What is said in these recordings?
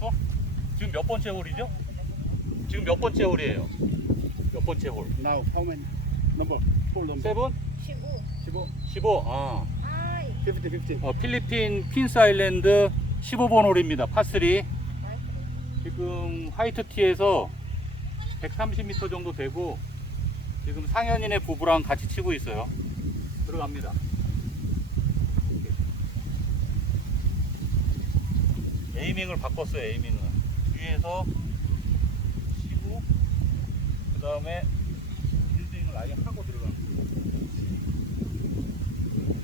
왔어? 지금 몇 번째 홀이죠? 지금 몇 번째 홀이에요? 몇 번째 홀? Now, how many? Number, four number. 세븐? 15. 15, 15. 아. 아이, 50, 50. 어, 필리핀 퀸스 아일랜드 15번 홀입니다. 파3. 지금 화이트 티에서 130m 정도 되고 지금 상현인의 부부랑 같이 치고 있어요. 들어갑니다. 에이밍을 바꿨어요. 에이밍을 뒤에서 치고 그 다음에 빌딩을 아예 하고 들어가는 거예요.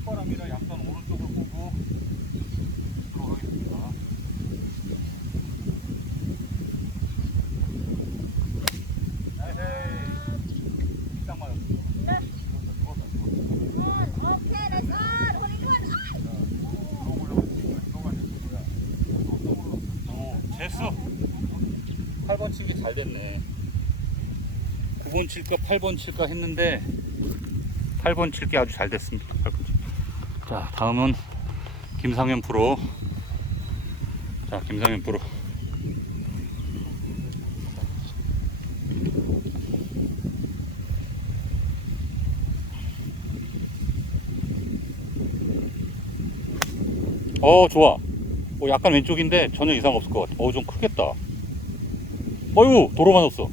콧바람이라 약간 오른쪽을 보고 들어가겠습니다. 에헤이, 딱 맞았어. 네. 죽었다, 죽었다. 오케이, 렛츠 고! 홀리원! 오, 재수. 8번 치기 잘 됐네. 9번 칠까 8번 칠까 했는데 8번 칠게 아주 잘 됐습니다. 8번 칠. 자, 다음은 김상현 프로. 자, 김상현 프로. 어, 좋아. 어, 약간 왼쪽인데 전혀 이상 없을 것 같아. 어, 좀 크겠다. 어유 도로 맞았어.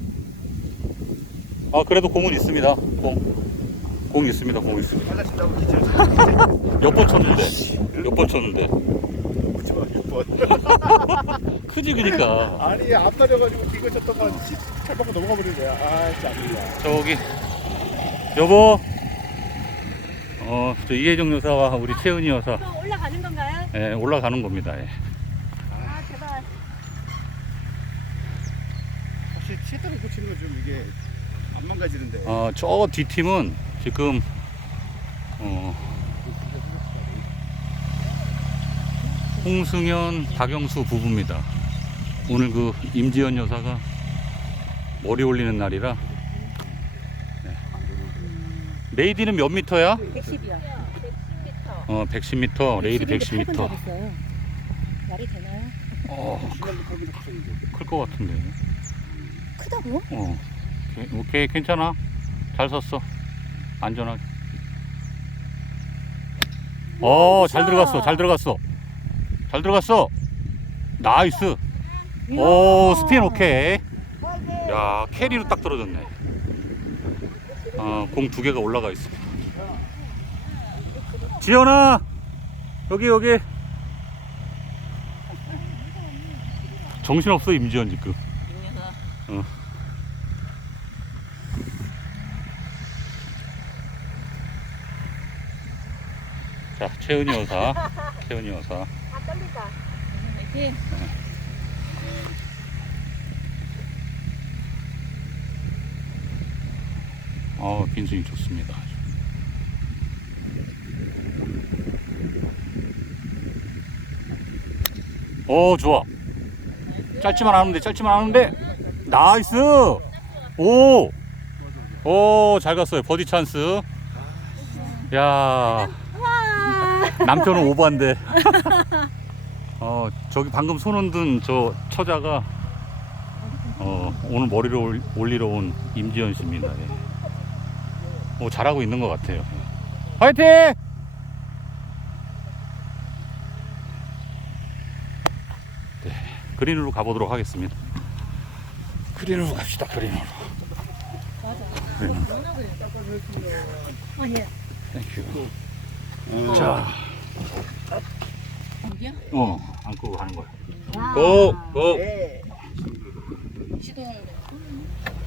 아, 그래도 공은 있습니다. 공. 공 있습니다. 공 있습니다. 몇 번 쳤는데? 몇 번 쳤는데? 붙지 마, 6번. 크지, 그니까. 아니, 앞다려가지고 이거 쳤다가 18번 넘어가 버린 거야. 아, 진짜 아니야. 저기, 여보. 어, 저 이혜정 여사와 우리 채은이 여사. 또 올라가는 건가요? 예, 올라가는 겁니다. 예. 아, 제발. 혹시 치다를 고치는 건 좀 이게 안 망가지는데. 어, 저 뒷팀은 지금, 어, 홍승현, 박영수 부부입니다. 오늘 그 임지연 여사가 머리 올리는 날이라. 네. 레이디는 몇 미터야? 110이요. 110m. 어, 110m, 레이디 110m. 잡았어요. 말이 되나요? 어. 클 것 같은데. 크다고? 어, 오케이, 오케이, 괜찮아. 잘 섰어. 안전하게. 어, 잘 들어갔어, 잘 들어갔어. 잘 들어갔어. 나이스. 오, 스핀 오케이. 야, 캐리로 딱 떨어졌네. 어, 공두 개가 올라가 있어. 지연아, 여기 여기. 정신 없어 임지연 지금. 어. 자, 채은이 여사, 채은이 여사. 아, 떨린다. 화이팅. 어, 빈스윙 좋습니다. 오, 좋아. 짧지만 않은데, 짧지만 않은데. 나이스. 오. 오, 잘 갔어요. 버디 찬스. 야. 남편은 오버한데. 어, 저기 방금 손 흔든 저 처자가 어, 오늘 머리를 올- 올리러 온 임지연 씨입니다. 예. 뭐 잘하고 있는 것 같아요. 화이팅! 네, 그린으로 가보도록 하겠습니다. 그린으로 갑시다. 그린으로. 그린으로. 어, 예. 땡큐. 어. 자, 여기야? 어, 안 끄고 가는 거야. 와. 고! 고! 네.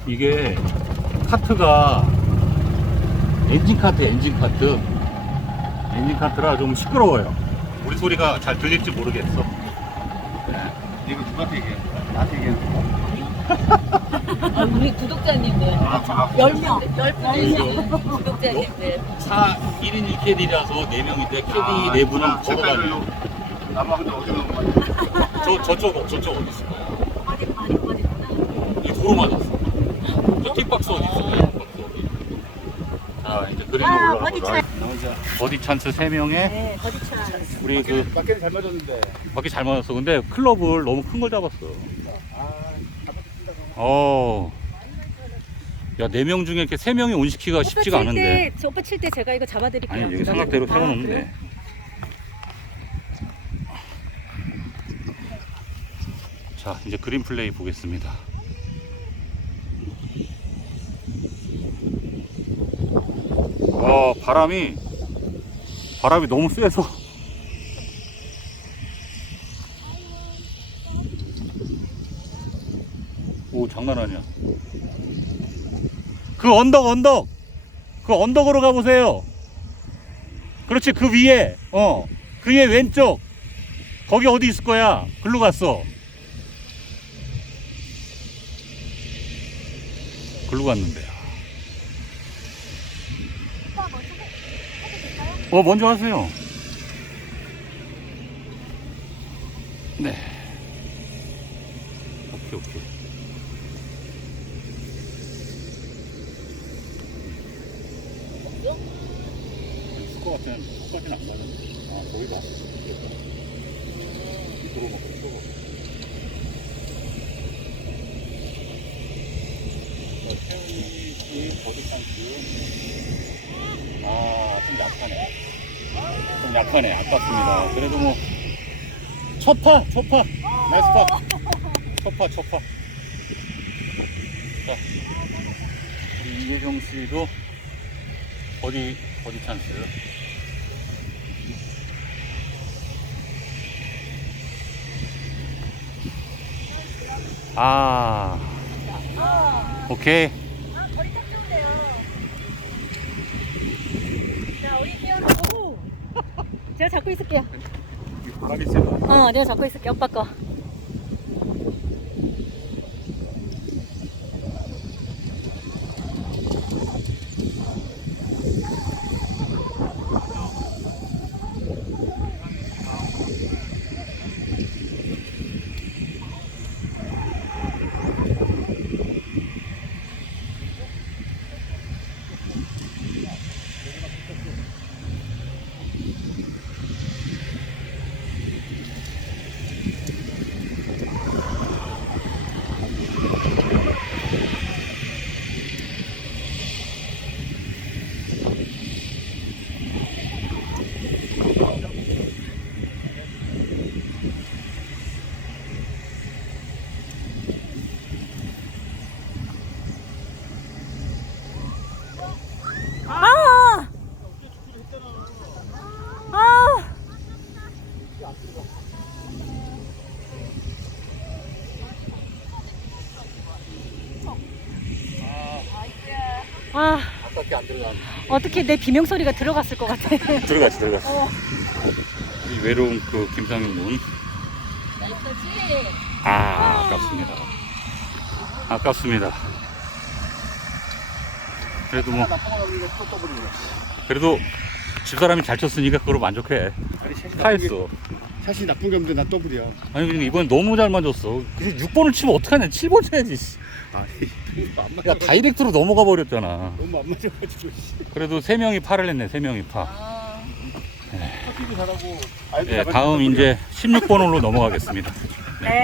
이게 카트가 엔진 카트, 엔진 카트. 엔진 카트라 좀 시끄러워요. 우리 소리가 잘 들릴지 모르겠어. 네. 이거 누구한테 얘기해? 나한테 얘기해. 아, 우리 구독자님들 아, 아, 10명, 10분 구독자님들 4, 1인 1캐디라서 4명인데 캐디 4분은 걸어가요. 남아한테 어디 가는 거야? 저, 저쪽, 저쪽 어디 있을까요? 많이 많이 많이 이 도로 맞았어. 저 뒷박스 어디 있어요? 어디? 자, 이제 그림으로 아, 올라가보자. 버디 찬스 3명에 네. 우리 그 맞게는 잘 맞았는데. 맞기 잘 맞았어. 근데 클럽을 너무 큰 걸 잡았어. 어. 야, 네 명 중에 이렇게 세 명이 온시키가 쉽지가 않은데. 저 오빠 칠 때 제가 이거 잡아드릴게요. 아니, 여기 삼각대로 아, 그래요? 돼. 자, 이제 그린 플레이 보겠습니다. 와, 바람이, 바람이 너무 세서. 오, 장난 아니야. 그 언덕, 언덕! 그 언덕으로 가보세요. 그렇지 그 위에. 어그 위에 왼쪽. 거기 어디 있을 거야? 글로 갔어. 글로 갔는데. 어 먼저 하세요. 네. 오케이 오케이 있을 것 같은 똑같진 안 맞아. 아, 거기 봐. 이쪽으로 먹고, 이쪽으로. 태훈이 버디 찬스. 아, 좀 약하네. 좀 약하네. 아깝습니다. 그래도 뭐, 첫 파, 첫 파. 나이스 파. 첫 파, 첫 파. 자, 우리 이혜정 씨도 버디, 버디 찬스. 아. 오케이. 거리 딱 좋은데요. 자, 우리 뛰어놓고. 제가 잡고 있을게요. 바람이. 어, 내가 잡고 있을게. 오빠 거. 아! 아! 아, 아깝게 안 들 어떻게 내 비명 소리가 들어갔을 것 같아. 들어갔지, 들어갔어. 어. 이 외로운 그 김상윤 군. 나이스지. 아, 아깝습니다. 아깝습니다. 그래도 뭐. 그래도 집사람이 잘 쳤으니까 그걸로 만족해. 파했어. 샷이 나쁜 게 없는데 나 더블이야. 아니, 그러니까 이번 너무 잘 맞았어. 그래서 6번을 치면 어떡하냐. 7번 쳐야지. 씨. 아니, 안 맞아. 야, 다이렉트로 넘어가 버렸잖아. 너무 안 맞아가지고. 그래도 3명이 파를 했네, 3명이 파. 아. 커피도 잘하고. 알도 예, 잘 다음 이제 16번 홀로 넘어가겠습니다. 네.